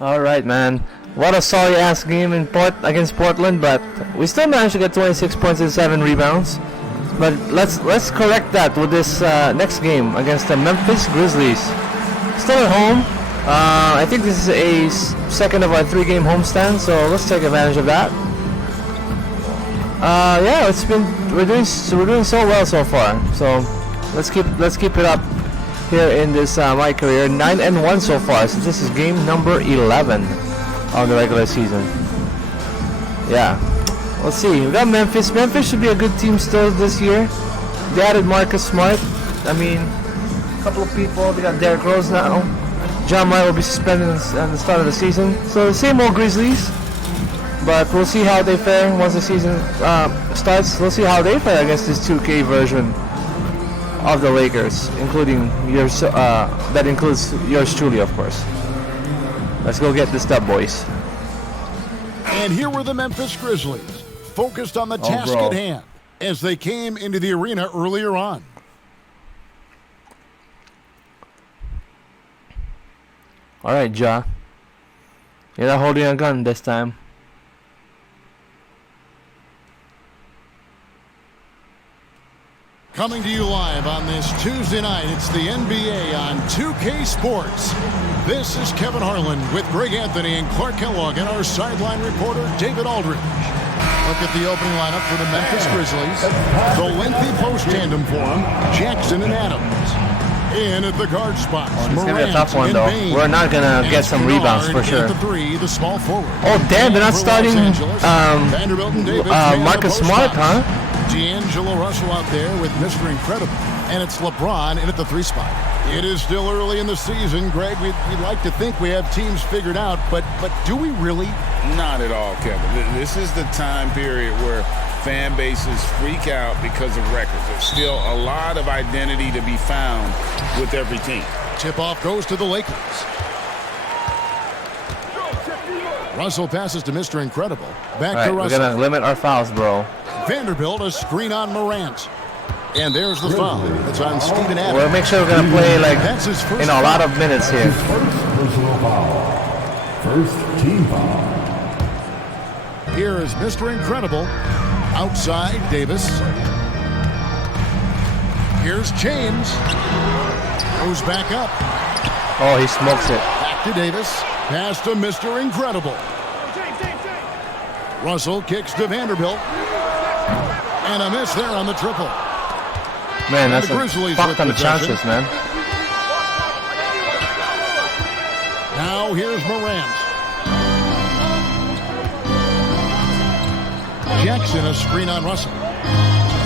All right, man. What a sorry ass game against Portland, but we still managed to get 26 points and 7 rebounds. But let's correct that with this next game against the Memphis Grizzlies. Still at home. I think this is a second of our 3-game homestand, so let's take advantage of that. Yeah, we're doing so well so far. So let's keep it up here in this MyCareer. 9-1 so far. So this is game number 11 of the regular season. Yeah. Let's see. We got Memphis. Memphis should be a good team still this year. They added Marcus Smart. I mean, a couple of people. They got Derrick Rose now. John Moran will be suspended at the start of the season. So the same old Grizzlies. But we'll see how they fare once the season starts. We'll see how they fare against this 2K version of the Lakers, including yours. That includes yours truly, of course. Let's go get this dub, boys. And here were the Memphis Grizzlies, focused on the task at hand as they came into the arena earlier on. All right, Ja. You're not holding a gun this time. Coming to you live on this Tuesday night, it's the NBA on 2K Sports. This is Kevin Harlan with Greg Anthony and Clark Kellogg and our sideline reporter, David Aldridge. Look at the opening lineup for the Memphis Grizzlies. The lengthy post tandem for them, Jackson and Adams. In at the guard spots, it's going to be a tough one, though. We're not going to get some rebounds for sure. The small forward. Oh, damn, they're not starting Marcus Smart, huh? D'Angelo Russell out there with Mr. Incredible. And it's LeBron in at the 3 spot. It is still early in the season, Greg. We'd like to think we have teams figured out, but do we really? Not at all, Kevin. This is the time period where fan bases freak out because of records. There's still a lot of identity to be found with every team. Tip-off goes to the Lakers. Russell passes to Mr. Incredible. Back to Russell. We're going to limit our fouls, bro. Vanderbilt, a screen on Morant. And there's the foul. It's on Steven Adams. We'll make sure we're going to play like a lot of minutes here. Personal foul. First team foul. Here is Mr. Incredible. Outside, Davis. Here's James. Goes back up. Oh, he smokes it. Back to Davis. Pass to Mr. Incredible. Russell kicks to Vanderbilt. And a miss there on the triple. Man, that's a fuck ton of chances, man. Now here's Morant. Jackson, a screen on Russell.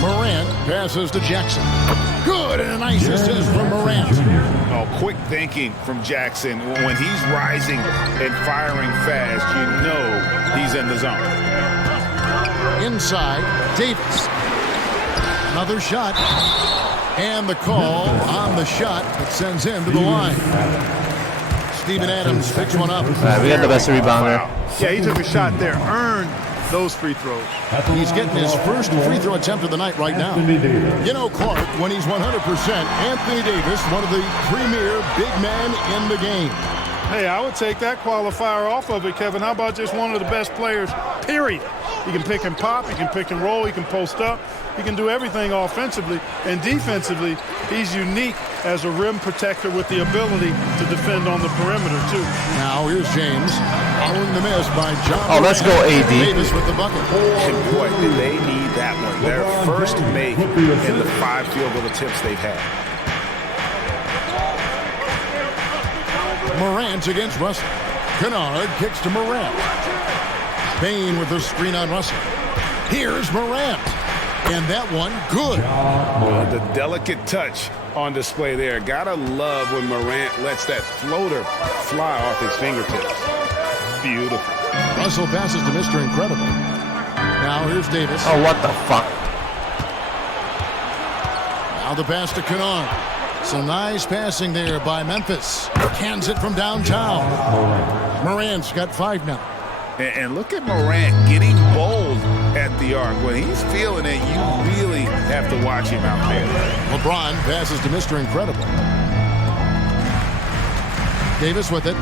Morant passes to Jackson. Good, and a nice assist from Morant. Oh, quick thinking from Jackson. When he's rising and firing fast, you know he's in the zone. Inside, Davis. Another shot. And the call on the shot that sends him to the line. Steven Adams picks one up. We got the best rebounder. Yeah, he took a shot there. Earned those free throws. He's getting his first free throw attempt of the night right now. You know, Clark, when he's 100%, Anthony Davis, one of the premier big men in the game. Hey, I would take that qualifier off of it, Kevin. How about just one of the best players, period? He can pick and pop, he can pick and roll, he can post up, he can do everything offensively. And defensively, he's unique as a rim protector with the ability to defend on the perimeter, too. Now here's James. Following the miss by John. Oh, let's go, AD. Davis with the bucket. And boy, did they need that one. Their first make in the 5 field goal attempts they've had. Morant against Russell. Kennard kicks to Morant. Bain with the screen on Russell. Here's Morant. And that one, good. The delicate touch on display there. Gotta love when Morant lets that floater fly off his fingertips. Beautiful. Russell passes to Mr. Incredible. Now here's Davis. Oh, what the fuck? Now the pass to Kennard. Some nice passing there by Memphis. Cans it from downtown. Morant's got 5 now. And look at Morant getting bold at the arc. When he's feeling it, you really have to watch him out there. LeBron passes to Mr. Incredible. Davis with it.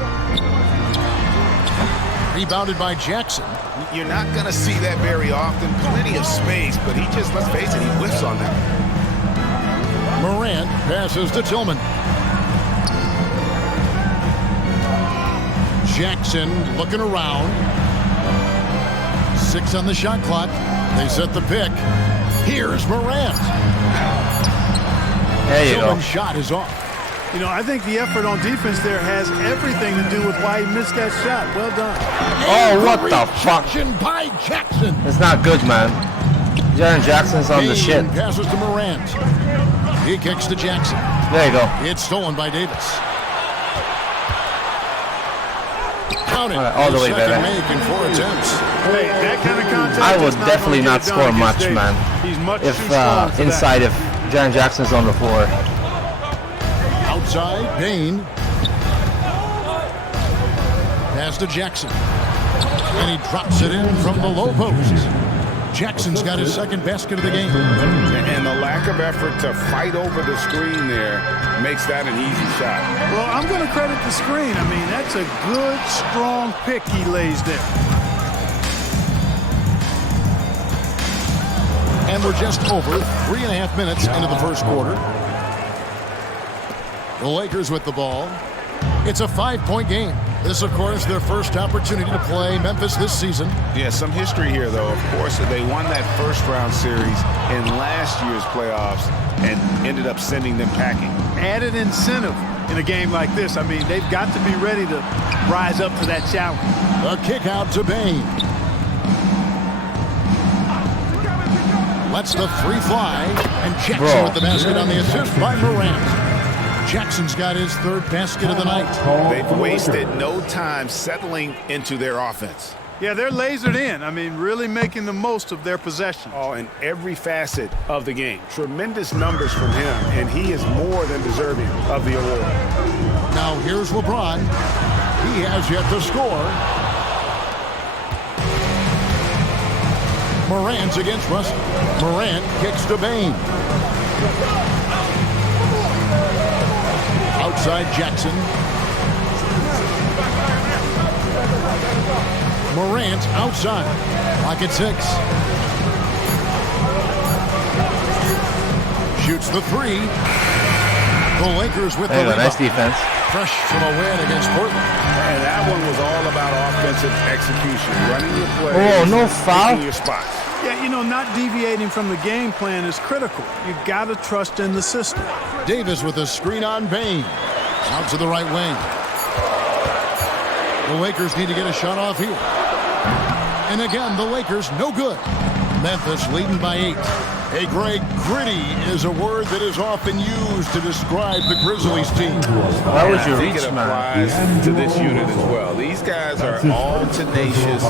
Rebounded by Jackson. You're not going to see that very often. Plenty of space, but he just, let's face it, he whiffs on that. Morant passes to Tillman. Jackson looking around. 6 on the shot clock. They set the pick. Here's Morant. There you go. Tillman's shot is off. You know, I think the effort on defense there has everything to do with why he missed that shot. Well done. Oh, what the fuck? By Jackson. It's not good, man. Jaren Jackson's on the shit. Passes to Morant. He kicks to Jackson. There you go. It's stolen by Davis. Counted. All the way, Second baby. make in 4 attempts. Hey, that kind of contact. I would is not definitely gonna not get it score done much, against man. Davis. He's much If too strong for inside, that. if Jaren Jackson's on the floor. Outside, Payne. Pass to Jackson. And he drops it in from the low post. Jackson's got his second basket of the game. And the lack of effort to fight over the screen there makes that an easy shot. Well, I'm going to credit the screen. I mean, that's a good, strong pick he lays there. And we're just over 3.5 minutes into the first quarter. The Lakers with the ball. It's a 5-point game. This, of course, their first opportunity to play Memphis this season. Yeah, some history here, though. Of course, they won that first-round series in last year's playoffs and ended up sending them packing. Added incentive in a game like this. I mean, they've got to be ready to rise up to that challenge. A kick out to Payne. Lets the free fly. And Jackson with the basket on the assist by Morant. Jackson's got his third basket of the night. They've wasted no time settling into their offense. Yeah, they're lasered in. I mean, really making the most of their possession. Oh, in every facet of the game. Tremendous numbers from him, and he is more than deserving of the award. Now here's LeBron. He has yet to score. Morant's against Russell. Morant kicks to Payne. Outside Jackson. Morant outside. Pocket 6. Shoots the 3. The Lakers with the rebound. Nice defense. Fresh from a win against Portland. And that one was all about offensive execution. Running your plays. Oh, no foul. Picking your spots. Yeah, you know, not deviating from the game plan is critical. You've got to trust in the system. Davis with a screen on Payne. Out to the right wing. The Lakers need to get a shot off here. And again, the Lakers no good. Memphis leading by 8. Hey, Greg, gritty is a word that is often used to describe the Grizzlies team. Why would you I think reach, it man? applies to this unit as well. These guys are all tenacious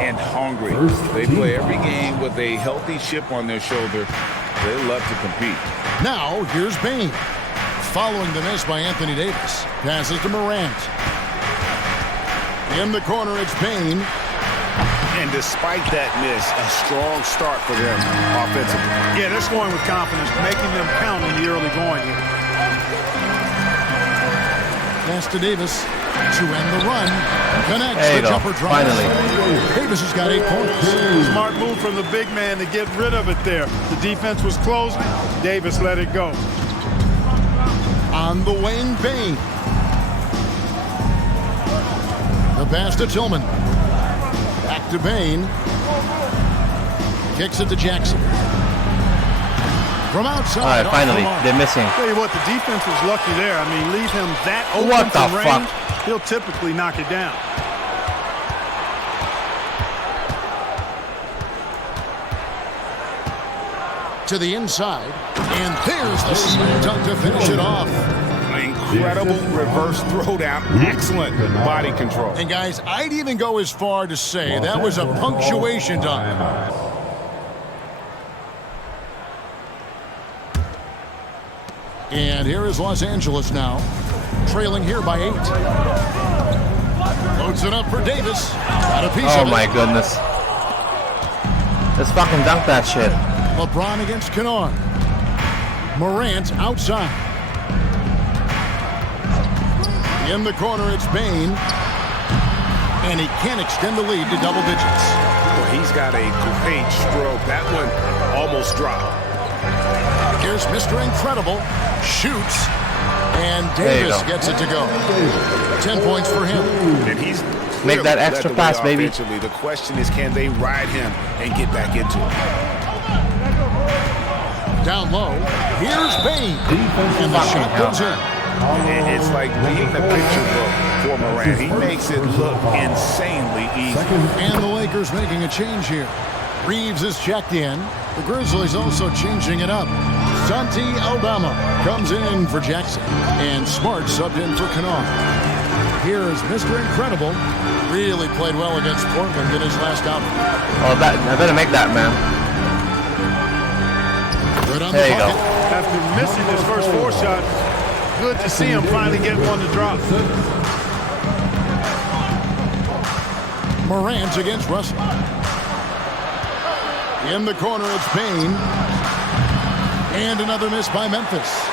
and hungry. They play every game with a healthy chip on their shoulder. They love to compete. Now, here's Payne. Following the miss by Anthony Davis. Passes to Morant. In the corner, it's Payne. And despite that miss, a strong start for them offensively. Yeah, they're scoring with confidence, making them count in the early going here. Pass to Davis to end the run. Connects There you the go. jumper drive. Finally. Davis has got 8 points. Smart move from the big man to get rid of it there. The defense was closing. Davis let it go. On the wing, Payne. The pass to Tillman. Back to Payne. Kicks it to Jackson. From outside. All right, off finally. the mark. They're missing. Tell you what, the defense was lucky there. I mean, leave him that open What the from range, fuck? he'll typically knock it down. To the inside. And there's the slam dunk to finish it off. Incredible reverse throwdown. Excellent body control. And guys, I'd even go as far to say that was a punctuation dunk. And here is Los Angeles now, trailing here by 8. Loads it up for Davis. Got a piece Oh of it. my goodness. Let's fucking dunk that shit. LeBron against Kennard. Morant outside. In the corner, it's Payne. and he can extend the lead to double digits. Well, he's got a great stroke. That one almost dropped. Here's Mr. Incredible. Shoots. And Davis gets it to go. 10 points for him. And he's Make that extra pass, baby. The question is, can they ride him and get back into it? Down low. Here's Bain. And the shot goes in. It's like reading the picture book for Morant. He makes it look insanely easy. And the Lakers making a change here. Reeves is checked in. The Grizzlies also changing it up. Santi Aldama comes in for Jackson. And Smart subbed in for Kennard. Here is Mr. Incredible. Really played well against Portland in his last outing. Oh, I better make that, man. Good on There the you go. bucket. After missing his first 4 shots, good to see him finally get one to drop. Morant against Russell. In the corner, it's Payne. And another miss by Memphis.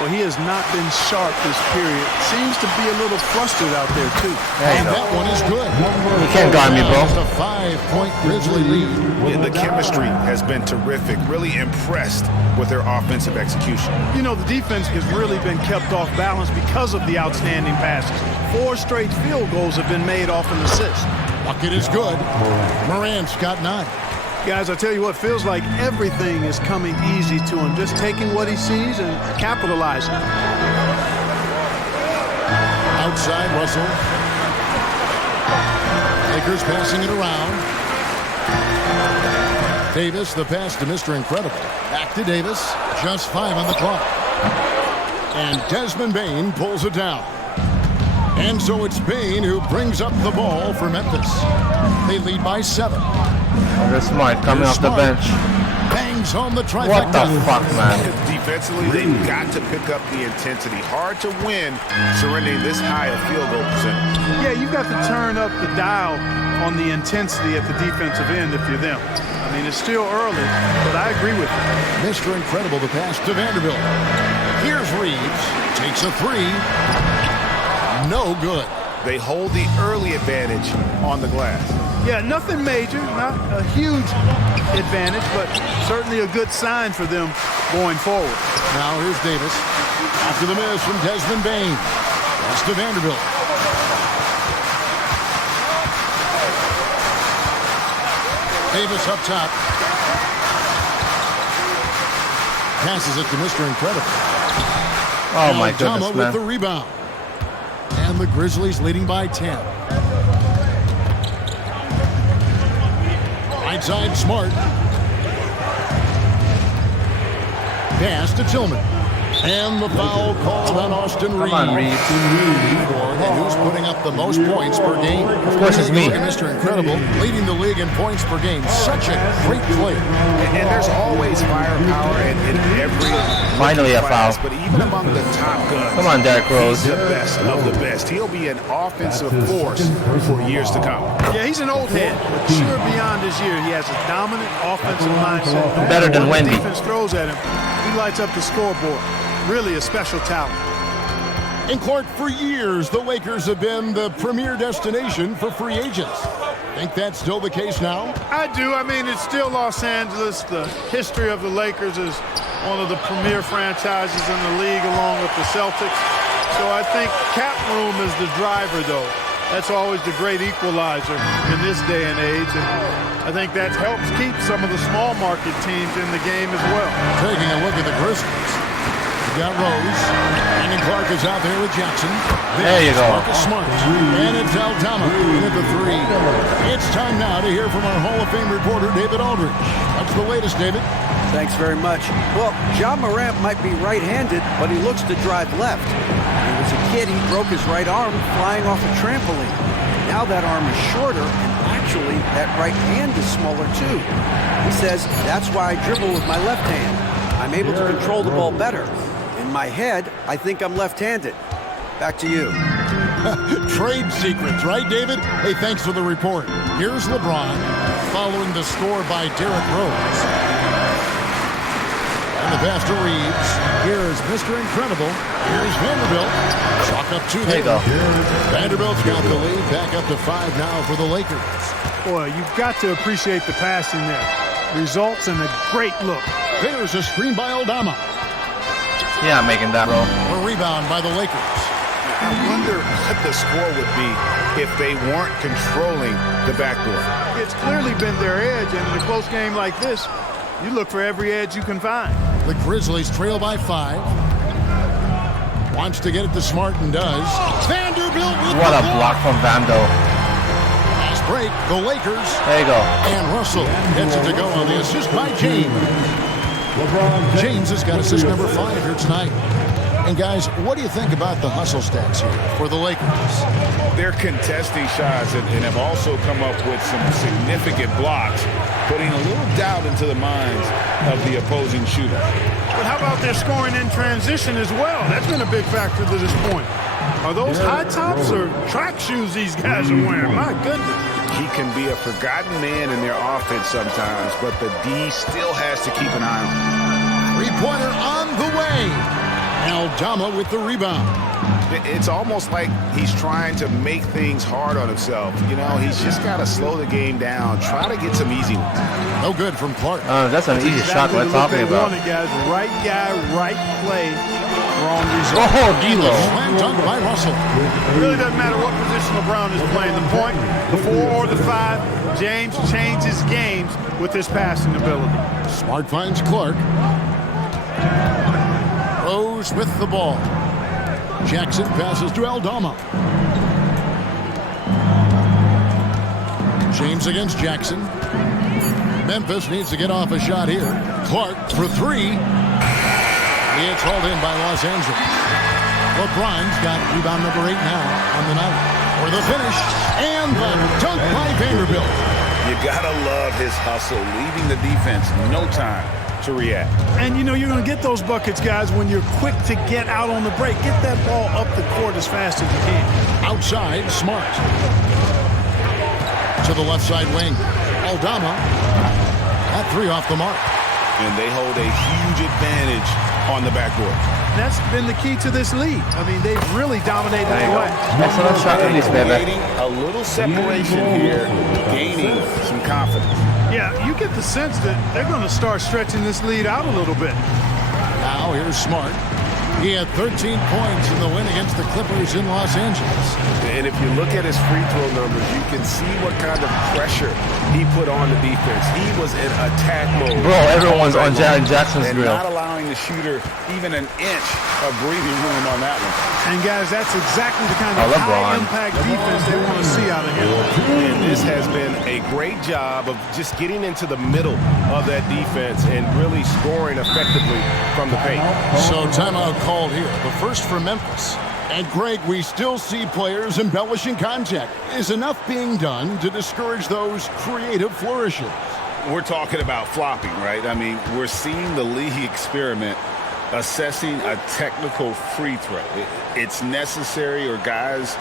Well, he has not been sharp this period. Seems to be a little flustered out there, too. And that one is good. You can't guard me, bro. Just a 5-point Grizzly lead. Yeah, the chemistry has been terrific. Really impressed with their offensive execution. You know, the defense has really been kept off balance because of the outstanding passes. 4 straight field goals have been made off an assist. Bucket is good. Morant's got 9. Guys, I tell you what, feels like everything is coming easy to him. Just taking what he sees and capitalizing. Outside, Russell. Lakers passing it around. Davis, the pass to Mr. Incredible. Back to Davis. Just 5 on the clock. And Desmond Bain pulls it down. And so it's Bain who brings up the ball for Memphis. They lead by 7. They're Smart coming off the bench. Bangs home the trifecta. What the fuck, man? Defensively, they've got to pick up the intensity. Hard to win surrendering this high a field goal percentage. Yeah, you've got to turn up the dial on the intensity at the defensive end if you're them. I mean, it's still early, but I agree with you. Mr. Incredible, the pass to Vanderbilt. Here's Reeves. Takes a 3. No good. They hold the early advantage on the glass. Yeah, nothing major, not a huge advantage, but certainly a good sign for them going forward. Now here's Davis. After the miss from Desmond Bain. Pass to Vanderbilt. Davis up top. Passes it to Mr. Incredible. Oh my Aldama goodness, with the man. rebound. And the Grizzlies leading by 10. Right side, Smart. Pass to Tillman. And the foul called on Austin Reeves. Come on, Reeves. And who's putting up the most points per game? Of course it's me. Look at Mr. Incredible, leading the league in points per game. Such a great player. And there's always firepower in every Finally a class, foul. but even among the top guns, Come on, Derrick Rose. he's the best of the best. He'll be an offensive force for years to come. Yeah, he's an old head, but sure beyond his year, he has a dominant offensive mindset. Better than when Wendy. the defense throws at him, he lights up the scoreboard. Really a special talent. In Clark, for years, the Lakers have been the premier destination for free agents. Think that's still the case now? I do. I mean, it's still Los Angeles. The history of the Lakers is one of the premier franchises in the league along with the Celtics. So I think cap room is the driver, though. That's always the great equalizer in this day and age. And I think that helps keep some of the small market teams in the game as well. Taking a look at the Grizzlies. You got Rose. Brandon Clark is out there with Jackson. There you go. Marcus Smart. And it's Aldama in at the 3. It's time now to hear from our Hall of Fame reporter, David Aldridge. What's the latest, David? Thanks very much. Well, Ja Morant might be right-handed, but he looks to drive left. When he was a kid, he broke his right arm flying off a trampoline. Now that arm is shorter, and actually, that right hand is smaller too. He says, that's why I dribble with my left hand. I'm able to control the ball better. In my head, I think I'm left-handed. Back to you. Trade secrets, right, David? Hey, thanks for the report. Here's LeBron following the score by Derrick Rose. And the pass to Reeves. Here's Mr. Incredible. Here's Vanderbilt. Chalk up 2 There you go. Vanderbilt's got the lead back up to 5 now for the Lakers. Boy, you've got to appreciate the passing there. Results in a great look. There's a screen by Aldama. Yeah, I'm making that roll. A rebound by the Lakers. I wonder what the score would be if they weren't controlling the backboard. It's clearly been their edge, and in a close game like this, you look for every edge you can find. The Grizzlies trail by 5. Wants to get it to Smart and does. Vanderbilt with What the a block. block from Vando. Fast break. The Lakers. There you go. And Russell gets it to go on the assist by James. James has got assist number 5 here tonight. And guys, what do you think about the hustle stats here for the Lakers? They're contesting shots and have also come up with some significant blocks, putting a little doubt into the minds of the opposing shooter. But how about their scoring in transition as well? That's been a big factor to this point. Are those high tops or track shoes these guys are wearing? My goodness. He can be a forgotten man in their offense sometimes, but the D still has to keep an eye on him. Three-pointer on the way. Aldama with the rebound. It's almost like he's trying to make things hard on himself. You know, he's just got to slow the game down, try to get some easy ones. No good from Clark. That's an easy shot we're talking about. Guys. Right guy, right play, wrong result. Oh, D-Lo. Slam dunk by Russell. It really doesn't matter what position LeBron is playing. The point, the 4 or the 5, James changes games with his passing ability. Smart finds Clark. Rose with the ball. Jackson passes to Aldama. James against Jackson. Memphis needs to get off a shot here. Clark for 3. It's hauled in by Los Angeles. LeBron's got rebound number 8 now on the night. For the finish. And the dunk by Vanderbilt. You gotta love his hustle, leaving the defense no time to react. And, you know, you're going to get those buckets, guys, when you're quick to get out on the break. Get that ball up the court as fast as you can. Outside, Smart. To the left side wing. Aldama. That 3 off the mark. And they hold a huge advantage on the backboard. That's been the key to this lead. I mean, they've really dominated the play. Excellent shot release, baby. Creating a little separation here, gaining some confidence. Yeah, you get the sense that they're going to start stretching this lead out a little bit. Now here's Smart. He had 13 points in the win against the Clippers in Los Angeles. And if you look at his free throw numbers, you can see what kind of pressure he put on the defense. He was in attack mode. Bro, everyone's on Jaren Jackson's And grill. not allowing the shooter even an inch of breathing room on that one. And, guys, that's exactly the kind of high-impact defense they want to see out of him. And this has been a great job of just getting into the middle of that defense and really scoring effectively from the paint. So timeout called here. The first for Memphis. And Greg, we still see players embellishing contact. Is enough being done to discourage those creative flourishes? We're talking about flopping, right? I mean, we're seeing the league experiment assessing a technical free throw. It's necessary, or guys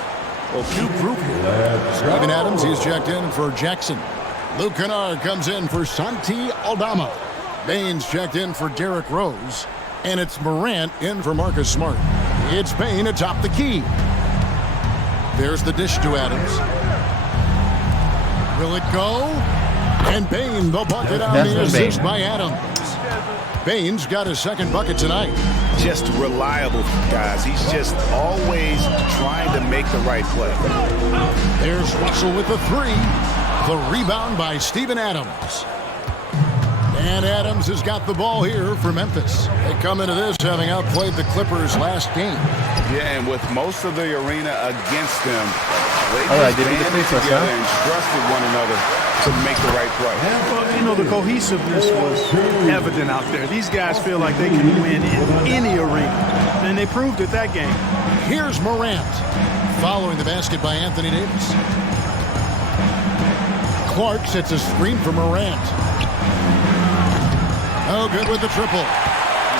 Well, two group here. Steven Adams, he's checked in for Jackson. Luke Kennard comes in for Santi Aldama. Baines checked in for Derrick Rose. And it's Morant in for Marcus Smart. It's Bain atop the key. There's the dish to Adams. Will it go? And Bain, the bucket on the assist by Adams. Bain's got his second bucket tonight. Just reliable, guys. He's just always trying to make the right play. There's Russell with the 3. The rebound by Steven Adams. And Adams has got the ball here for Memphis. They come into this having outplayed the Clippers last game. Yeah, and with most of the arena against them, they Did he banded together and trusted one another to make the right play. Well, you know, the cohesiveness was evident out there. These guys feel like they can win in any arena, and they proved it that game. Here's Morant, following the basket by Anthony Davis. Clark sets a screen for Morant. Oh, good with the triple.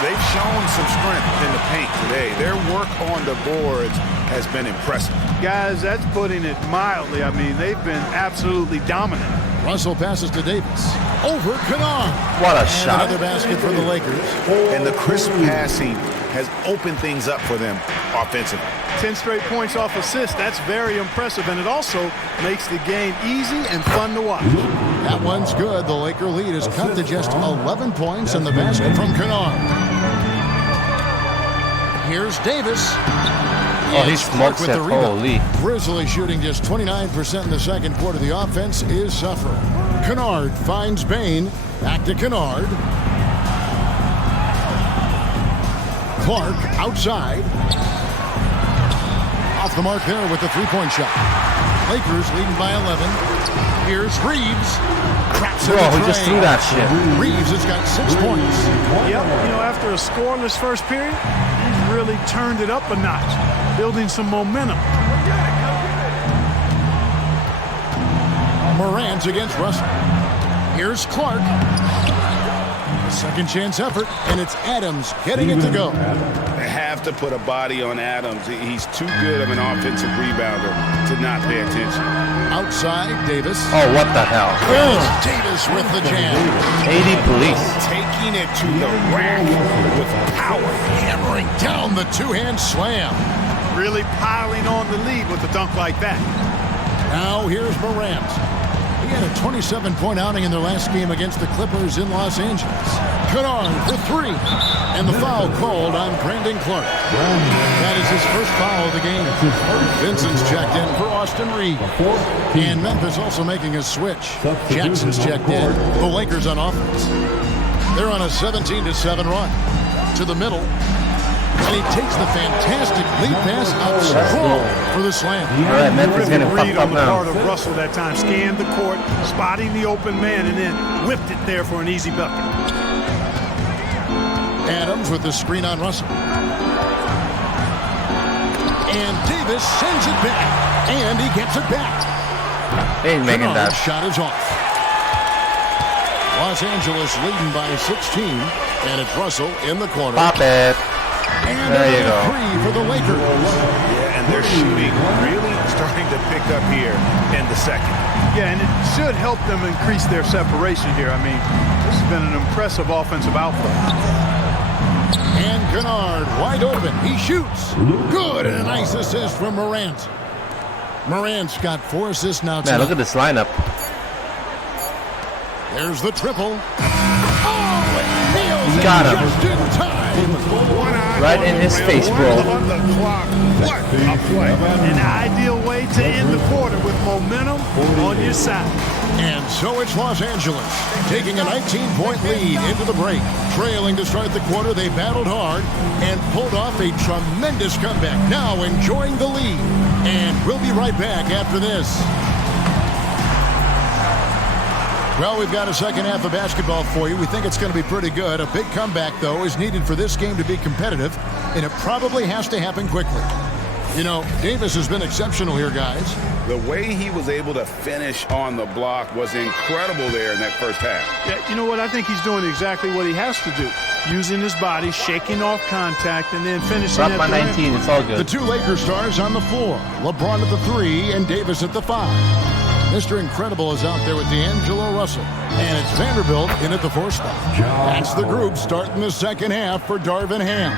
They've shown some strength in the paint today. Their work on the boards has been impressive. Guys, that's putting it mildly. I mean, they've been absolutely dominant. Russell passes to Davis. Over Kennard. What a And shot. another basket for the Lakers. And the crisp passing has opened things up for them offensively. 10 straight points off assists. That's very impressive, and it also makes the game easy and fun to watch. That one's good. The Laker lead is cut to just 11 points and the basket from Kennard. Here's Davis. Oh, he It's Clark smokes with it. the rebound. Holy. Grizzlies shooting just 29% in the second quarter. The offense is suffering. Kennard finds Bain. Back to Kennard. Clark outside. Off the mark there with the three-point shot. Lakers leading by 11. Here's Reeves. Traps in Bro, the he just tray. threw that shit. Reeves has got 6 points. Yep, after a scoreless first period, he's really turned it up a notch, building some momentum. Morant against Russell. Here's Clark. A second chance effort, and it's Adams getting it to go. They have to put a body on Adams. He's too good of an offensive rebounder to not pay attention. Outside, Davis. Oh, what the hell? Davis with the jam. 80 police. Taking it to the rack with power. Hammering down the two-hand slam. Really piling on the lead with a dunk like that. Now here's Morant. He had a 27-point outing in their last game against the Clippers in Los Angeles. Kennard for three. And the foul called on Brandon Clark. That is his first foul of the game. Vincent's checked in for Austin Reed. And Memphis also making a switch. Jackson's checked in. The Lakers on offense. They're on a 17-7 run. To the middle. And he takes the fantastic lead pass out strong for the slam. All right, Memphis getting Read fucked up on the part now. of Russell that time. Scanned the court, spotting the open man, and then whipped it there for an easy bucket. Adams with the screen on Russell. And Davis sends it back. And he gets it back. They ain't making Kennard's that. shot is off. Los Angeles leading by 16. And it's Russell in the corner. Pop it. And There you another go. three for the Lakers. Yeah, and their shooting really starting to pick up here in the second. Yeah, and it should help them increase their separation here. I mean, this has been an impressive offensive output. And Kennard wide open. He shoots. Good. And a nice assist from Morant. Morant's got 4 assists now Man, look tonight. at this lineup. There's the triple. Oh, and nails it Got him. just in time. Right in his face, bro. On the clock. What a play. An ideal way to end the quarter with momentum on your side. And so it's Los Angeles taking a 19-point lead into the break. Trailing to start the quarter, they battled hard and pulled off a tremendous comeback. Now enjoying the lead. And we'll be right back after this. Well, we've got a second half of basketball for you. We think it's going to be pretty good. A big comeback, though, is needed for this game to be competitive, and it probably has to happen quickly. You know, Davis has been exceptional here, guys. The way he was able to finish on the block was incredible there in that first half. Yeah, you know what? I think he's doing exactly what he has to do. Using his body, shaking off contact, and then finishing Drop at by the rim. 19. It's all The good. two Lakers stars on the floor. LeBron at the 3 and Davis at the 5. Mr. Incredible is out there with D'Angelo Russell. And it's Vanderbilt in at the 4 spot. That's the group starting the second half for Darvin Ham.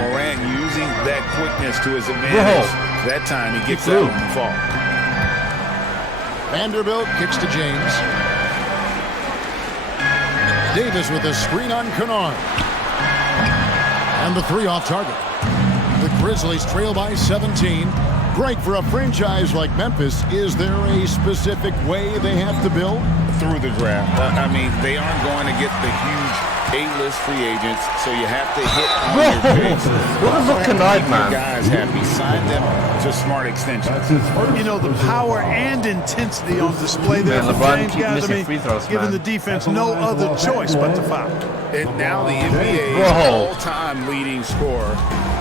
Morant using that quickness to his advantage. That time he gets that on the fall. Vanderbilt kicks to James. Davis with a screen on Kennard. And the 3 off target. The Grizzlies trail by 17. Greg, for a franchise like Memphis, is there a specific way they have to build? Through the draft. I mean, they aren't going to get the huge A-list free agents, so you have to hit on your picks. Look at Kennard, Your man. guys happy. Sign them to smart extensions. You know, the power and intensity on display there Man, for LeBron James, keep guys. I missing mean, free throws, giving man. the defense no other choice but to foul. And now the NBA's Bro. all-time leading scorer.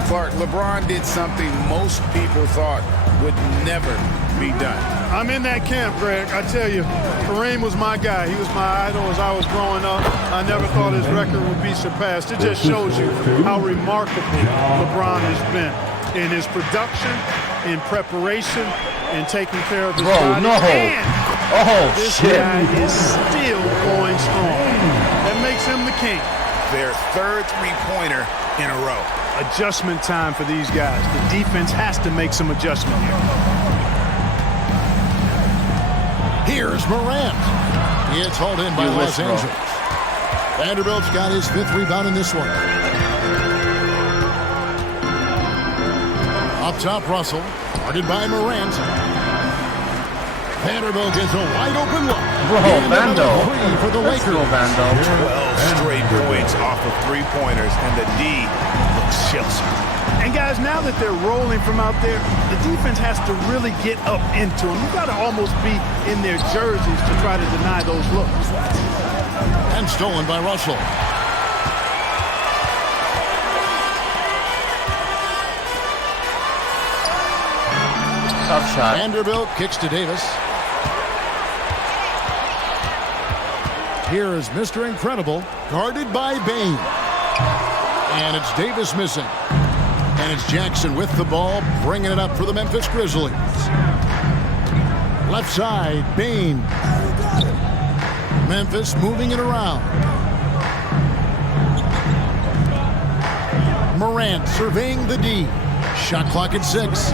Clark, LeBron did something most people thought would never be done. I'm in that camp, Greg. I tell you, Kareem was my guy. He was my idol as I was growing up. I never thought his record would be surpassed. It just shows you how remarkable LeBron has been in his production, in preparation, in taking care of his Bro, body. no. And Oh, This shit. guy is still going strong. That makes him the king. Their third three-pointer in a row. Adjustment time for these guys. The defense has to make some adjustment here. Here's Morant. It's hauled in by Los Angeles. Vanderbilt's got his 5th rebound in this one. Up top, Russell. Guarded by Morant. Vanderbilt gets a wide open look. Bro, Vando. Three for the Let's Lakers. go, Vando. 12 straight points off of three-pointers, and the D looks shell-shocked. And guys, now that they're rolling from out there, the defense has to really get up into them. You've got to almost be in their jerseys to try to deny those looks. And stolen by Russell. Tough shot. Vanderbilt kicks to Davis. Here is Mr. Incredible, guarded by Bain. And it's Davis missing. And it's Jackson with the ball, bringing it up for the Memphis Grizzlies. Left side, Bain. Memphis moving it around. Morant surveying the D. Shot clock at 6.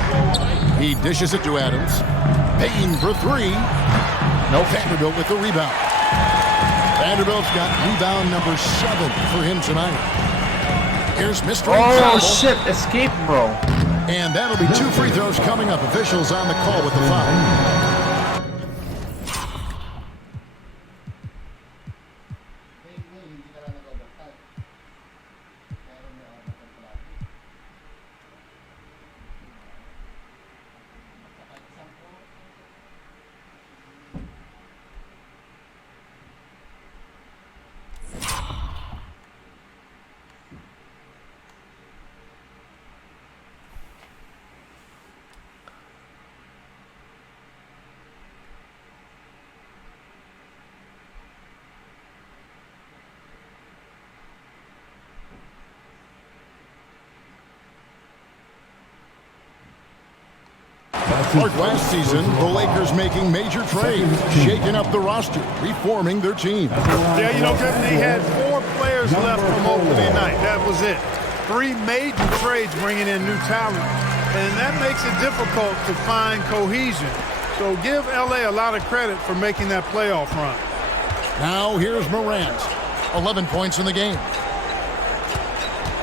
He dishes it to Adams. Bain for 3. Nope. Vanderbilt with the rebound. Vanderbilt's got rebound number 7 for him tonight. Here's Mr. Oh, Incredible. shit. Escape, bro. And that'll be 2 free throws coming up. Officials on the call with the foul. Like last season, the Lakers making major trades, shaking up the roster, reforming their team. Yeah, you know, Kevin, they had 4 players left from opening night. That was it. 3 major trades bringing in new talent, and that makes it difficult to find cohesion. So give L.A. a lot of credit for making that playoff run. Now here's Morant. 11 points in the game.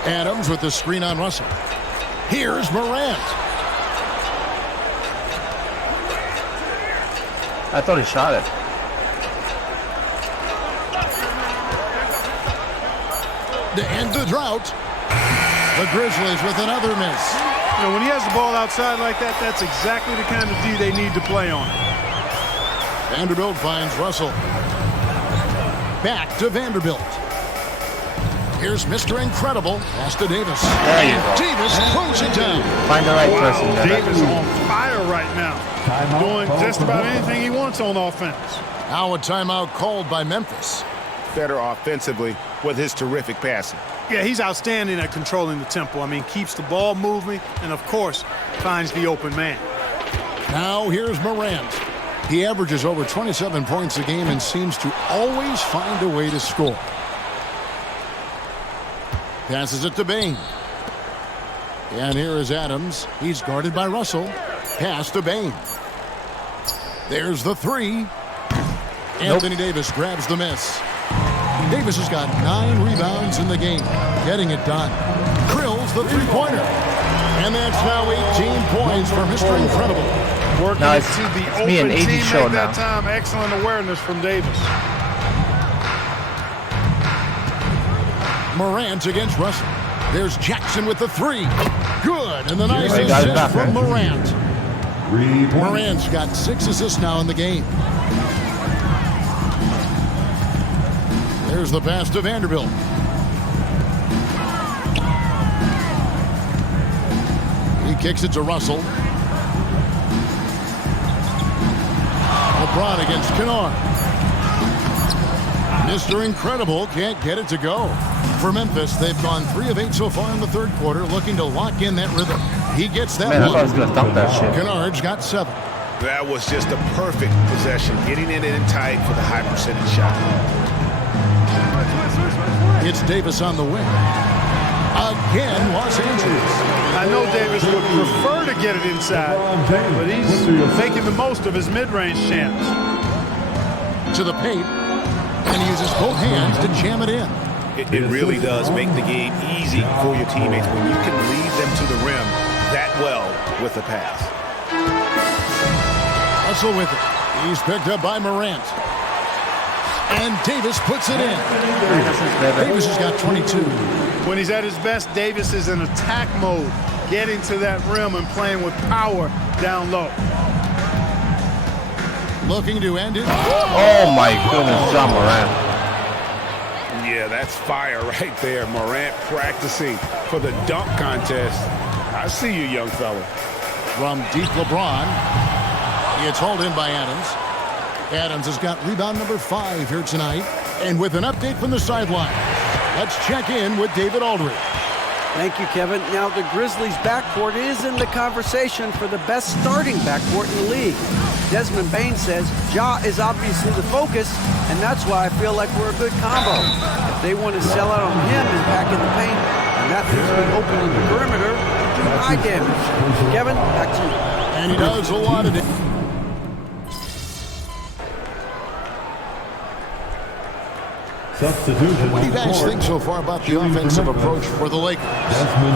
Adams with the screen on Russell. Here's Morant. I thought he shot it. To end the drought, the Grizzlies with another miss. You know, when he has the ball outside like that, that's exactly the kind of D they need to play on. Vanderbilt finds Russell. Back to Vanderbilt. Here's Mr. Incredible. Pass to Davis. There you go. Davis throws it down. Find the right person. there. Davis on fire right now. Doing just about anything he wants on offense. Now a timeout called by Memphis. Better offensively with his terrific passing. Yeah, he's outstanding at controlling the tempo. I mean, keeps the ball moving and, of course, finds the open man. Now here's Morant. He averages over 27 points a game and seems to always find a way to score. Passes it to Bain. And here is Adams. He's guarded by Russell. Pass to Bain. There's the 3. Anthony Davis grabs the miss. Davis has got 9 rebounds in the game. Getting it done. Krills the 3-pointer. And that's now 18 points for Mr. Incredible. Working No, it it's- to the it's me and open AD teammate show that now. time. Excellent awareness from Davis. Morant against Russell. There's Jackson with the 3. Good. And the nice he got it assist back, from right? Morant. 3 points. Morant's got 6 assists now in the game. There's the pass to Vanderbilt. He kicks it to Russell. LeBron against Kennard. Mr. Incredible can't get it to go. For Memphis, they've gone 3 of 8 so far in the third quarter, looking to lock in that rhythm. He gets that Man, I one. thought I was going to dump that shit. Kennard's got 7. That was just a perfect possession, getting it in tight for the high percentage shot. It's Davis on the wing. Again, Los Angeles. I know Davis would prefer to get it inside, but he's making the most of his mid-range chance. To the paint, and he uses both hands to jam it in. It really does make the game easy for your teammates when you can lead them to the rim that well with a pass. Hustle with it. He's picked up by Morant. And Davis puts it in. Davis has got 22. When he's at his best, Davis is in attack mode, getting to that rim and playing with power down low. Looking to end it. Oh my goodness, John Morant. Yeah, that's fire right there. Morant practicing for the dunk contest. I see you, young fella. From deep, LeBron. It's hauled in by Adams. Adams has got rebound number 5 here tonight. And with an update from the sideline, let's check in with David Aldridge. Thank you, Kevin. Now, the Grizzlies' backcourt is in the conversation for the best starting backcourt in the league. Desmond Bain says Ja is obviously the focus, and that's why I feel like we're a good combo. If they want to sell out on him and back in the paint, and that leaves me open in the perimeter to do eye damage. Kevin, back to you. And he does a lot of it. Substitution. What do you guys think so far about the offensive approach for the Lakers?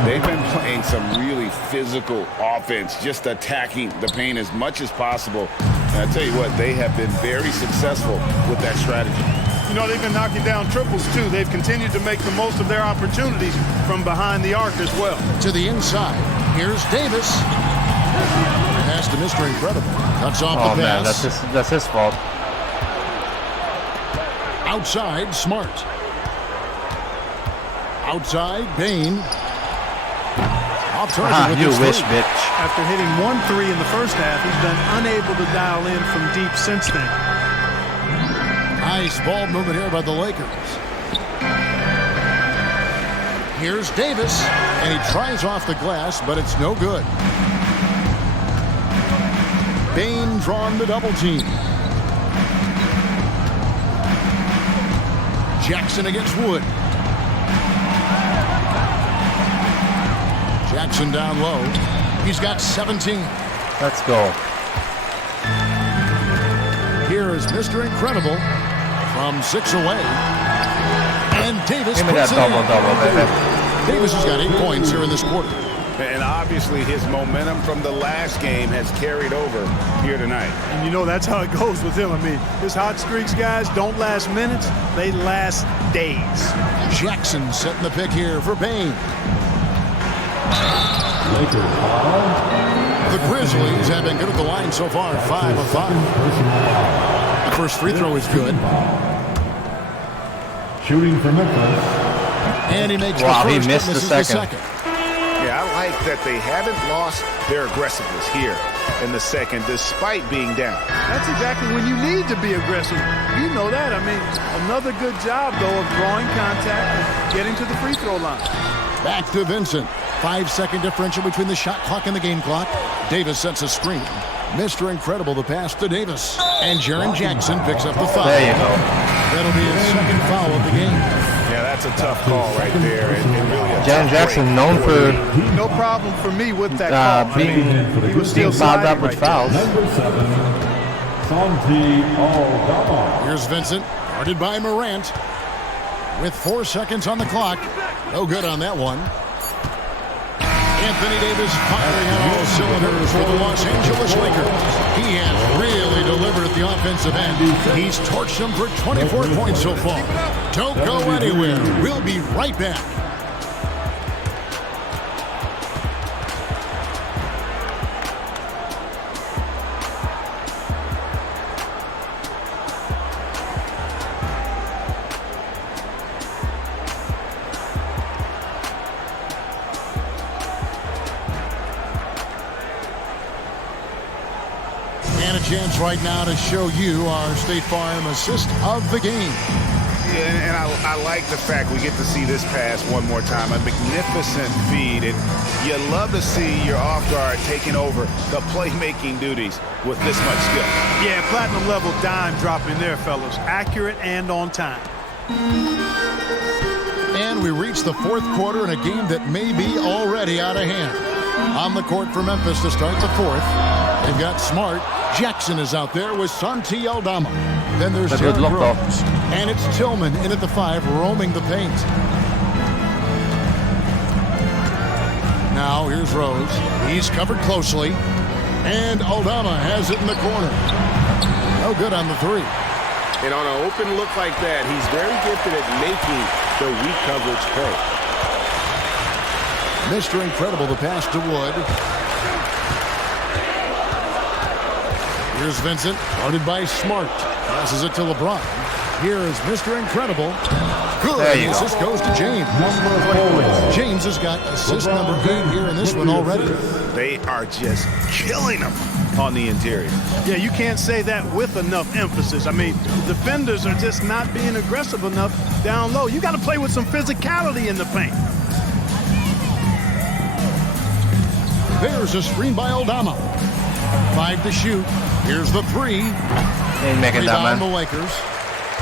They've been playing some really physical offense, just attacking the paint as much as possible. And I tell you what, they have been very successful with that strategy. You know, they've been knocking down triples, too. They've continued to make the most of their opportunities from behind the arc as well. To the inside. Here's Davis. Pass to Mr. Incredible. Cuts off the pass. Man, that's his fault. Outside, Smart. Outside, Bain. Off target with You this wish, three. bitch. After hitting 1-3 in the first half, he's been unable to dial in from deep since then. Nice ball movement here by the Lakers. Here's Davis, and he tries off the glass, but it's no good. Bain drawn the double team. Jackson against Wood. Jackson down low. He's got 17. Let's go. Here is Mr. Incredible from 6 away. And Davis Give me that puts it in. double-double, baby. Davis has got 8 points here in this quarter. And obviously his momentum from the last game has carried over here tonight. And you know that's how it goes with him. I mean, his hot streaks, guys, don't last minutes. They last days. Jackson setting the pick here for Bain. The Grizzlies have been good at the line so far, 5 of 5. The first free throw is good. Shooting for Memphis. And he makes Wow, the he first, missed and the misses second. Yeah, I like that they haven't lost their aggressiveness here in the second, despite being down. That's exactly when you need to be aggressive. You know that. I mean, another good job, though, of drawing contact and getting to the free throw line. Back to Vincent. 5-second differential between the shot clock and the game clock. Davis sets a screen. Mr. Incredible, the pass to Davis. And Jaren Jackson picks up the foul. There you go. That'll be his second foul of the game. Yeah, that's a tough call right there. And really a Jaren tough Jackson break. known for No problem for me with that call. being He was still fouled up sliding with right there. fouls. Number 7, Santi Aldama. Here's Vincent, guarded by Morant. With 4 seconds on the clock. No good on that one. Anthony Davis firing on all cylinders for the Los Angeles Lakers. He has really delivered at the offensive end. He's torched them for 24 points so far. Don't go anywhere. We'll be right back. chance right now to show you our State Farm assist of the game. Yeah, and I like the fact we get to see this pass one more time. A magnificent feed, and you love to see your off guard taking over the playmaking duties with this much skill. Yeah, platinum level dime dropping there, fellas. Accurate and on time. And we reach the fourth quarter in a game that may be already out of hand. On the court for Memphis to start the fourth. They've got Smart. Jackson is out there with Santi Aldama. Then there's That's a good look, though. Rose. And it's Tillman in at the 5, roaming the paint. Now here's Rose. He's covered closely. And Aldama has it in the corner. No good on the 3. And on an open look like that, he's very gifted at making the weak coverage pay. Mr. Incredible, the pass to Wood. Here's Vincent, guarded by Smart. Passes it to LeBron. Here is Mr. Incredible. Good. There you go. Assist goes to James. James has got assist number 8 here in this one already. They are just killing them on the interior. Yeah, you can't say that with enough emphasis. I mean, the defenders are just not being aggressive enough down low. You got to play with some physicality in the paint. There's a screen by Aldama. 5 to shoot. Here's the 3. Ain't making that, Rebound man. the Lakers.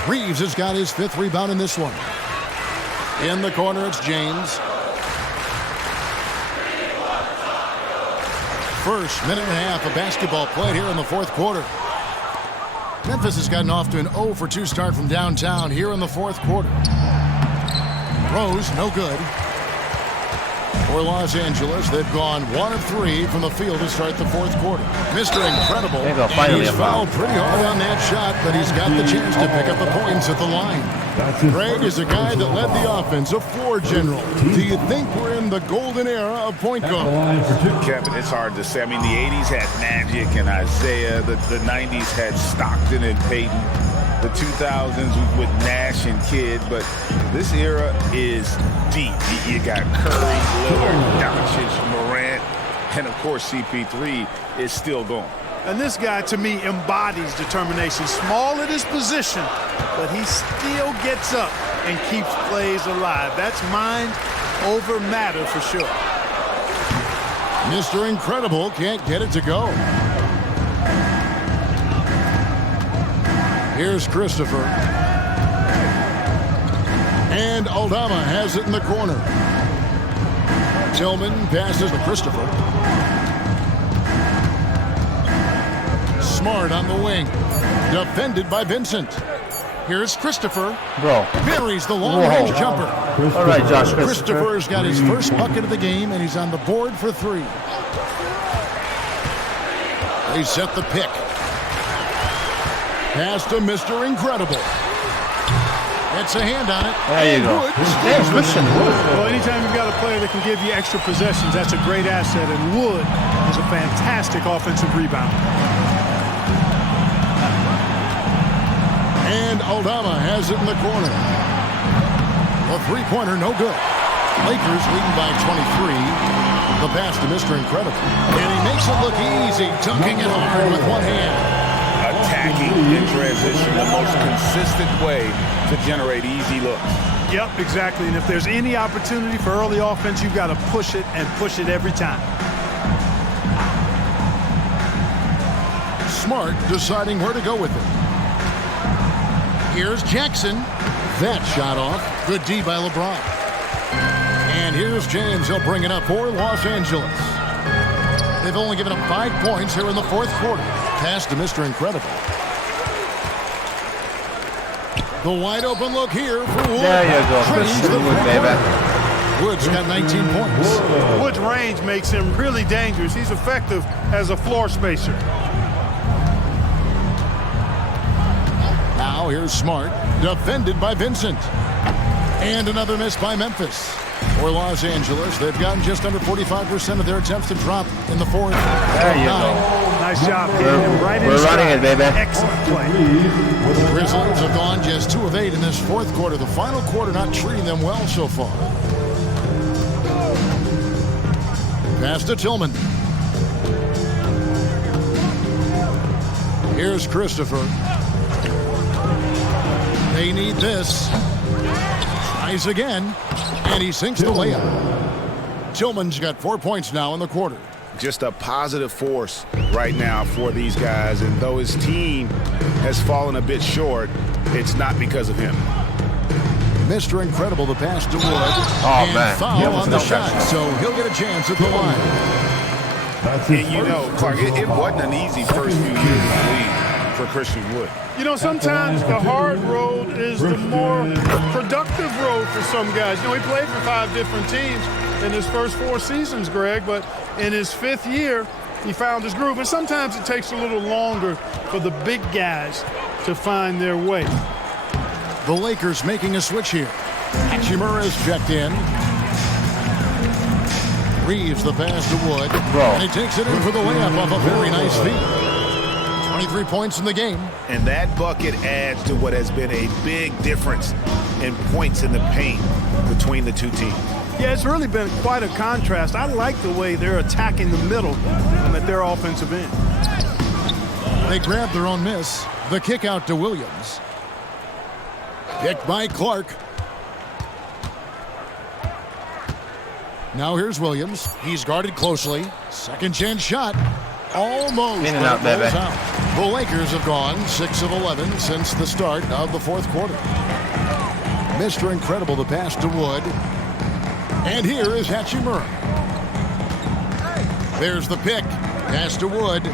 Reeves has got his 5th rebound in this one. In the corner, it's James. First minute and a half of basketball played here in the fourth quarter. Memphis has gotten off to an 0 for 2 start from downtown here in the fourth quarter. Rose, no good. For Los Angeles, they've gone 1 of 3 from the field to start the fourth quarter. Mr. Incredible. There you go, finally He's a foul. fouled pretty hard on that shot, but he's got the chance to pick up the points at the line. Greg is a guy that led the offense, a floor general. Do you think we're in the golden era of point guard? Kevin, it's hard to say. I mean, the 80s had Magic and Isaiah. The 90s had Stockton and Peyton. The 2000s with Nash and Kidd. But this era is deep. You got Curry, Lillard, Doncic, Morant, and, of course, CP3 is still going. And this guy, to me, embodies determination. Small at his position, but he still gets up and keeps plays alive. That's mind over matter for sure. Mr. Incredible can't get it to go. Here's Christopher. And Aldama has it in the corner. Tillman passes to Christopher. Smart on the wing. Defended by Vincent. Here's Christopher. Bro. Buries the long-range jumper. All right, Josh. Christopher's got his first bucket of the game, and he's on the board for 3. They set the pick. Pass to Mr. Incredible. It's a hand on it. There you go. Hey, Christian Wood. Well, anytime you've got a player that can give you extra possessions, that's a great asset. And Wood is a fantastic offensive rebounder. And Aldama has it in the corner. A three-pointer, no good. Lakers leading by 23. The pass to Mr. Incredible. And he makes it look easy, dunking it hard with one hand. Attacking in transition, the most consistent way to generate easy looks. Yep, exactly. And if there's any opportunity for early offense, you've got to push it and push it every time. Smart deciding where to go with it. Here's Jackson. That shot off. Good D by LeBron. And here's James. He'll bring it up for Los Angeles. They've only given up 5 points here in the fourth quarter. Pass to Mr. Incredible. The wide open look here for Wood. There you go. Christian Wood, baby. Wood's got 19 points. Wood's range makes him really dangerous. He's effective as a floor spacer. Now here's Smart. Defended by Vincent. And another miss by Memphis. For Los Angeles, they've gotten just under 45% of their attempts to drop in the fourth. There you go. Nice job hitting him right in We're running it, baby. Excellent play. The Grizzlies have gone just 2 of 8 in this fourth quarter. The final quarter not treating them well so far. Pass to Tillman. Here's Christopher. They need this. Tries again, and he sinks the layup. Tillman's got 4 points now in the quarter. Just a positive force right now for these guys. And though his team has fallen a bit short, it's not because of him. Mr. Incredible, the pass to Wood. Oh, and man. Foul on the shot, so he'll get a chance at the line. And you know, Clark, it wasn't an easy first few years in the league for Christian Wood. You know, sometimes the hard road is the more productive road for some guys. You know, he played for 5 different teams in his first 4 seasons, Greg, but in his 5th year, he found his groove. And sometimes it takes a little longer for the big guys to find their way. The Lakers making a switch here. Hachimura's checked in. Reeves the pass to Wood. And he takes it in for the layup off a very nice feed. 23 points in the game. And that bucket adds to what has been a big difference in points in the paint between the two teams. Yeah, it's really been quite a contrast. I like the way they're attacking the middle at their offensive end. They grab their own miss. The kick out to Williams. Picked by Clark. Now here's Williams. He's guarded closely. Second chance shot. Almost. In and out, baby. Out. The Lakers have gone 6 of 11 since the start of the 4th quarter. Mr. Incredible, the pass to Wood. And here is Hachimura. There's the pick. Pass to Wood.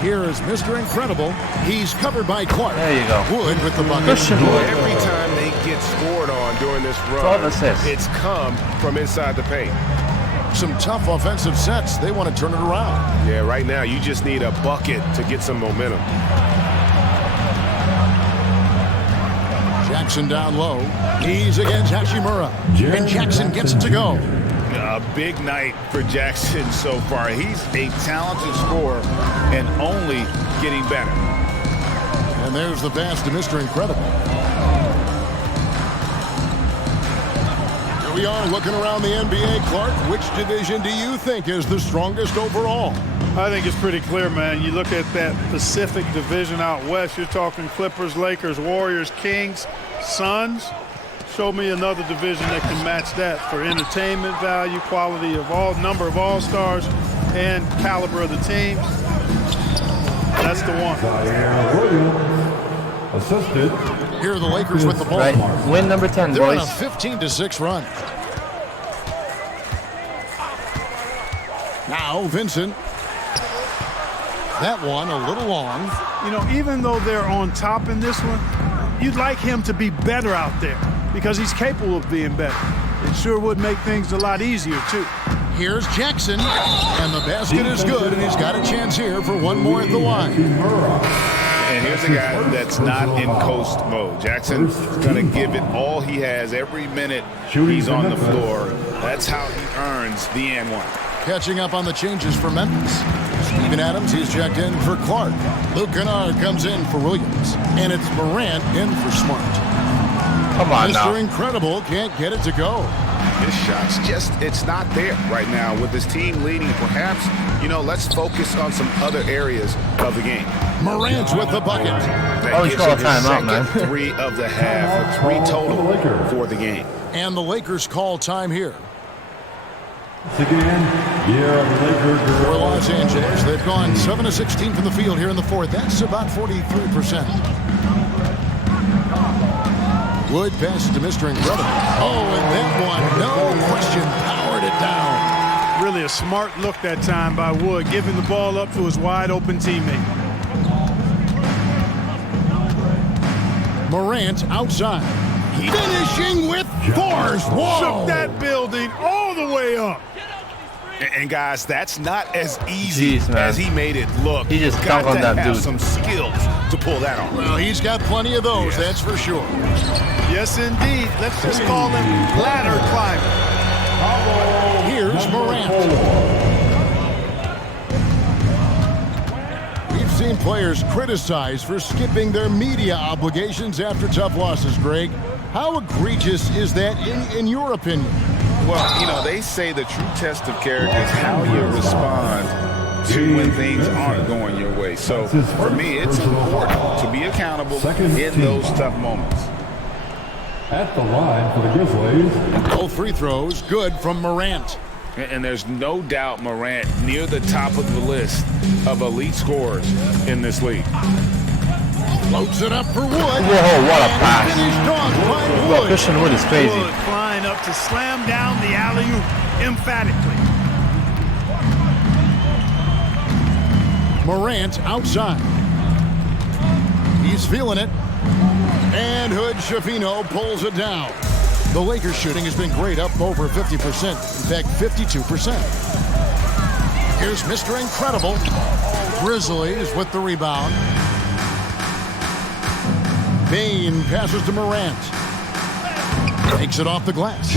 Here is Mr. Incredible. He's covered by Clark. There you go. Wood with the bucket. Christian Wood. Every time they get scored on during this 12 run, assists. it's come from inside the paint. Some tough offensive sets. They want to turn it around. Yeah, right now you just need a bucket to get some momentum. Jackson down low. He's against Hachimura. And Jackson gets it to go. A big night for Jackson so far. He's a talented scorer and only getting better. And there's the pass to Mr. Incredible. Here we are looking around the NBA. Clark, which division do you think is the strongest overall? I think it's pretty clear, man. You look at that Pacific division out west, you're talking Clippers, Lakers, Warriors, Kings, Suns. Show me another division that can match that for entertainment value, quality of number of all-stars, and caliber of the team. That's the one. Williams, assisted. Here are the Lakers with the ball. Right. Win number 10, They're on a boys. 15-6 run. Now Vincent. That one a little long. You know, even though they're on top in this one, you'd like him to be better out there because he's capable of being better. It sure would make things a lot easier, too. Here's Jackson, and the basket is good, and he's got a chance here for one more at the line. And here's a guy that's not in coast mode. Jackson's going to give it all he has every minute he's on the floor. That's how he earns the and one. Catching up on the changes for Memphis. Steven Adams, he's checked in for Clark. Luke Kennard comes in for Williams. And it's Morant in for Smart. Come on now. Mr. Incredible can't get it to go. His shot's it's not there right now with his team leading. Perhaps, let's focus on some other areas of the game. Morant with the bucket. That He's gets called him his timeout, man. second 3 of the half, 3 total for the game. And the Lakers call time here. Again, Lakers For Los Angeles, they've gone 7 of 16 from the field here in the 4th. That's about 43%. Wood passes to Mr. Incredible. Oh, and that one, no question, powered it down. Really a smart look that time by Wood, giving the ball up to his wide-open teammate. Morant outside. Finishing with force. Whoa. Shook that building all the way up. And guys, that's not as easy Jeez, man. as he made it look. He just Got dunked on to that have dude. some skills to pull that off. Well, he's got plenty of those, that's for sure. Yes, indeed. Let's just call him ladder climber. Here's Morant. We've seen players criticized for skipping their media obligations after tough losses, Greg. How egregious is that in your opinion? Well, they say the true test of character is how you respond to when things aren't going your way. So for me, it's important to be accountable in those tough moments. At the line for the Grizzlies. Both free throws good from Morant. And there's no doubt Morant near the top of the list of elite scorers in this league. Floats it up for Wood. Whoa, what a pass. Finished off by Well, Wood. Christian Wood is crazy. Wood flying up to slam down the alley-oop emphatically. Morant outside. He's feeling it. And Hood Schifino pulls it down. The Lakers shooting has been great, up over 50%. In fact, 52%. Here's Mr. Incredible. Grizzlies with the rebound. Bane passes to Morant. Takes it off the glass.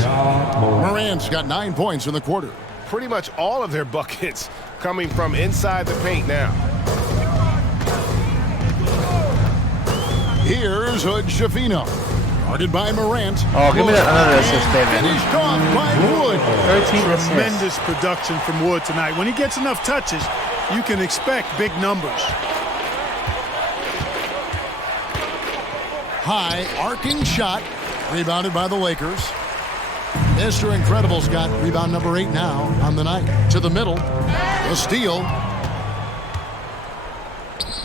Morant's got 9 points in the quarter. Pretty much all of their buckets coming from inside the paint now. Here's Hood Schifino. Guarded by Morant. Oh, give me that another assist, David. Finished off by Wood. 13 assists. Tremendous production from Wood tonight. When he gets enough touches, you can expect big numbers. High arcing shot. Rebounded by the Lakers. Mr. Incredible's got rebound number 8 now on the night. To the middle. The steal.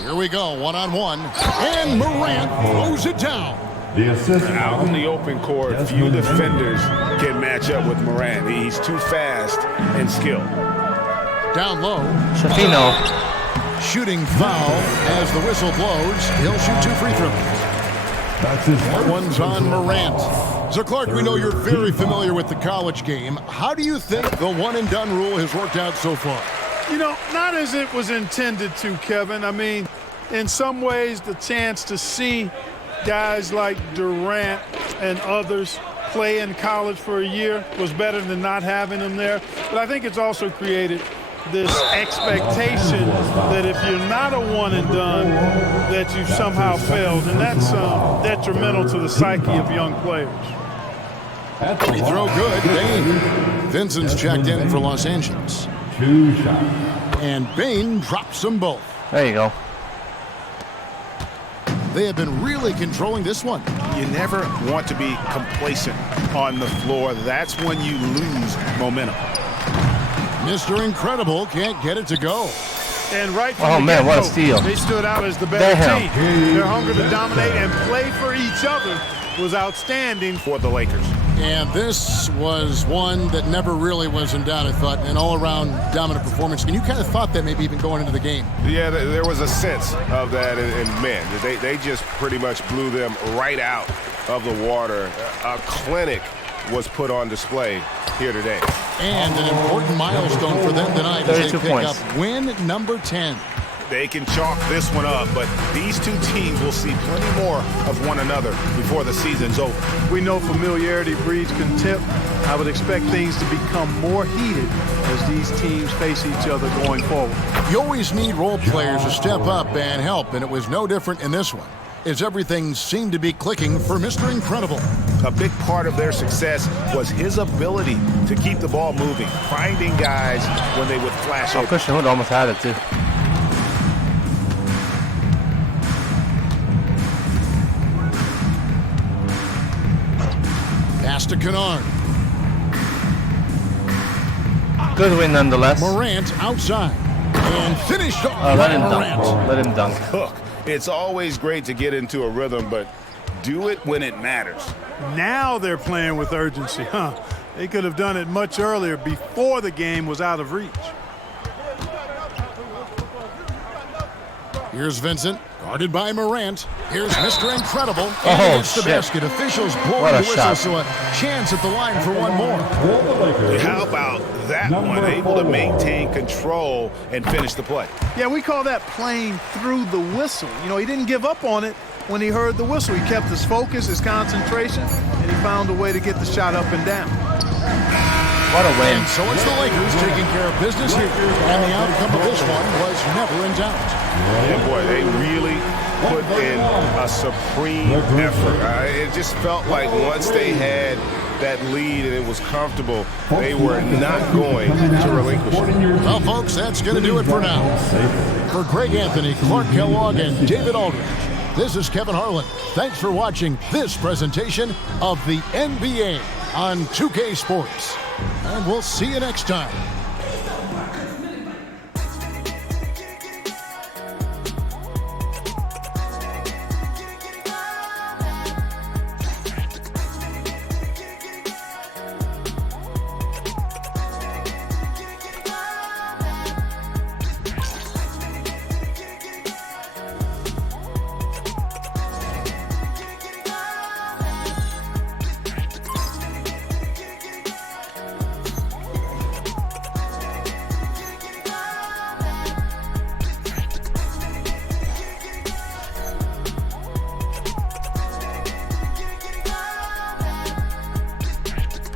Here we go, one-on-one. And Morant throws it down. The assist. Out in the open court, few defenders can match up with Morant. He's too fast and skilled. Down low. Schifino. Shooting foul as the whistle blows. He'll shoot 2 free throws. That's his That one's on Morant. So, Clark, we know you're very familiar with the college game. How do you think the one-and-done rule has worked out so far? You know, not as it was intended to, Kevin. I mean, in some ways, the chance to see guys like Durant and others play in college for a year was better than not having them there. But I think it's also created this expectation that if you're not a one and done, that you've somehow failed. And that's detrimental to the psyche of young players. Free throw good. Bane. Vincent's checked in for Los Angeles. 2 shots. And Bane drops them both. There you go. They have been really controlling this one. You never want to be complacent on the floor. That's when you lose momentum. Mr. Incredible can't get it to go. And right from Oh, the man, what a get-go, steal. they stood out as the better Damn. team. Their hunger to dominate and play for each other was outstanding. For the Lakers. And this was one that never really was in doubt, I thought, an all-around dominant performance. And you kind of thought that maybe even going into the game. Yeah, there was a sense of that, and man, they just pretty much blew them right out of the water. A clinic was put on display here today. And an important milestone for them tonight as they 32 pick points. up win number 10. They can chalk this one up, but these two teams will see plenty more of one another before the season's over. We know familiarity breeds contempt. I would expect things to become more heated as these teams face each other going forward. You always need role players to step up and help, and it was no different in this one, as everything seemed to be clicking for Mr. Incredible. A big part of their success was his ability to keep the ball moving, finding guys when they would flash Oh, open. Christian Wood almost had it, too. Pass to Kennard. Good win, nonetheless. Morant outside. And finished off Oh, let by him Morant. dunk. Let him dunk. Look, it's always great to get into a rhythm, but do it when it matters. Now they're playing with urgency, huh? They could have done it much earlier before the game was out of reach. Here's Vincent, guarded by Morant. Here's Mr. Incredible. Oh, And it's the shit. basket. Officials blowing What a the whistle, shot. so a chance at the line for one more. For the Lakers. How about that one? Able to maintain control and finish the play. Yeah, we call that playing through the whistle. You know, he didn't give up on it when he heard the whistle. He kept his focus, his concentration, and he found a way to get the shot up and down. What a win. And so it's the Lakers taking care of business here. And the outcome of this one was never in doubt. And boy, they really put in a supreme effort. It just felt like once they had that lead and it was comfortable, they were not going to relinquish it. Well, folks, that's going to do it for now. For Greg Anthony, Clark Kellogg, and David Aldridge, this is Kevin Harlan. Thanks for watching this presentation of the NBA on 2K Sports. And we'll see you next time.